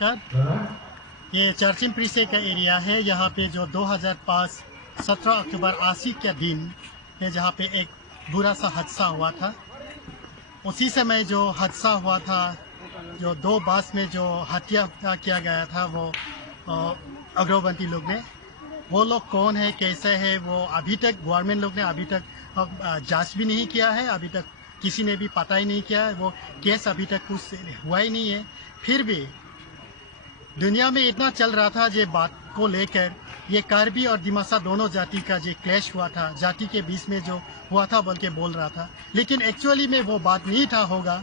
नमस्कार। ये चर्चिन प्रीसे का एरिया है। यहाँ पे जो 2005 17 अक्टूबर 80 के दिन है, जहाँ पे एक बुरा सा हादसा हुआ था। उसी समय जो हादसा हुआ था, जो 2 बस में जो हत्या किया गया था, वो उग्रपंथी लोग ने, वो लोग कौन है, कैसे है, वो अभी तक गवर्नमेंट लोग ने अभी तक जांच भी नहीं किया है। अभी तक किसी ने भी पता ही नहीं किया है। वो केस अभी तक कुछ हुआ ही नहीं है। फिर भी दुनिया में इतना चल रहा था ये बात को लेकर, ये कार्बी और दिमासा दोनों जाति का जो क्लैश हुआ था, जाति के बीच में जो हुआ था बोल के बोल रहा था, लेकिन एक्चुअली में वो बात नहीं था होगा।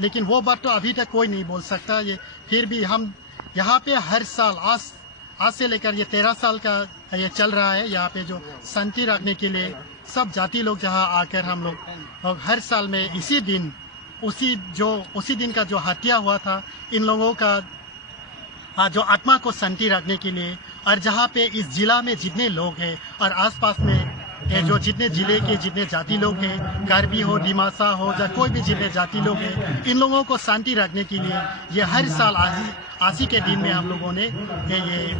लेकिन वो बात तो अभी तक कोई नहीं बोल सकता। ये फिर भी हम यहाँ पे हर साल आज से लेकर ये 13 साल का ये चल रहा है। यहाँ पे जो शांति रखने के लिए सब जाति लोग जहाँ आकर हम लोग, और हर साल में इसी दिन उसी दिन का जो हत्या हुआ था, इन लोगों का जो आत्मा को शांति रखने के लिए, और जहाँ पे इस जिला में जितने लोग हैं और आसपास में जो जितने जिले के जितने जाति लोग हैं, कार्बी हो, दिमासा हो, या कोई भी जितने जाति लोग हैं, इन लोगों को शांति रखने के लिए ये हर साल आसी के दिन में हम लोगों ने ये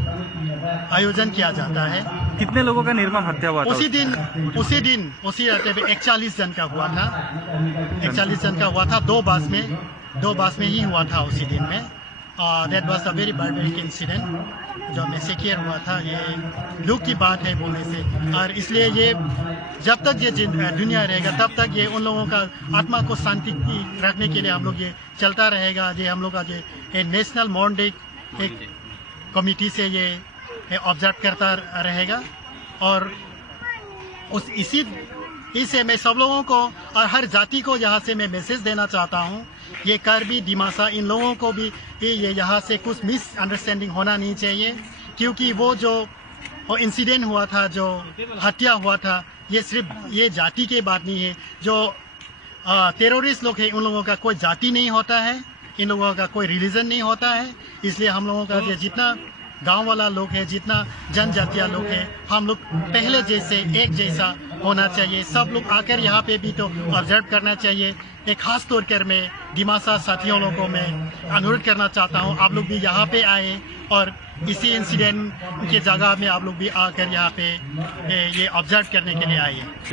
आयोजन किया जाता है। कितने लोगों का निर्मम हत्या हुआ था? उसी रास्ते पे 41 जन का हुआ था। 41 जन का हुआ था। 2 बस में ही हुआ था उसी दिन में। That was a very barbaric incident, जो मैसेकियर हुआ था। ये दुख की बात है बोलने से, और इसलिए ये जब तक ये दुनिया रहेगा तब तक ये उन लोगों का आत्मा को शांति रखने के लिए हम लोग ये चलता रहेगा। ये हम लोग का ये नेशनल मॉन्डेक एक कमिटी से ये ऑब्जर्व करता रहेगा। और इससे मैं सब लोगों को और हर जाति को यहाँ से मैं मैसेज देना चाहता हूँ, ये कार्बी दिमासा इन लोगों को भी ये यहाँ से कुछ मिसअंडरस्टैंडिंग होना नहीं चाहिए। क्योंकि वो इंसिडेंट हुआ था, जो हत्या हुआ था, ये सिर्फ ये जाति की बात नहीं है। जो टेररिस्ट लोग हैं, उन लोगों का कोई जाति नहीं होता है, इन लोगों का कोई रिलीजन नहीं होता है। इसलिए हम लोगों का जितना गांव वाला लोग है, जितना जनजातीय लोग हैं, हम लोग पहले जैसे एक जैसा होना चाहिए। सब लोग आकर यहाँ पे भी तो ऑब्जर्व करना चाहिए। एक खास तौर पर मैं दिमासा साथियों लोगों को मैं अनुरोध करना चाहता हूँ, आप लोग भी यहाँ पे आए और इसी इंसिडेंट के जगह में आप लोग भी आकर यहाँ पे ये ऑब्जर्व करने के लिए आइए।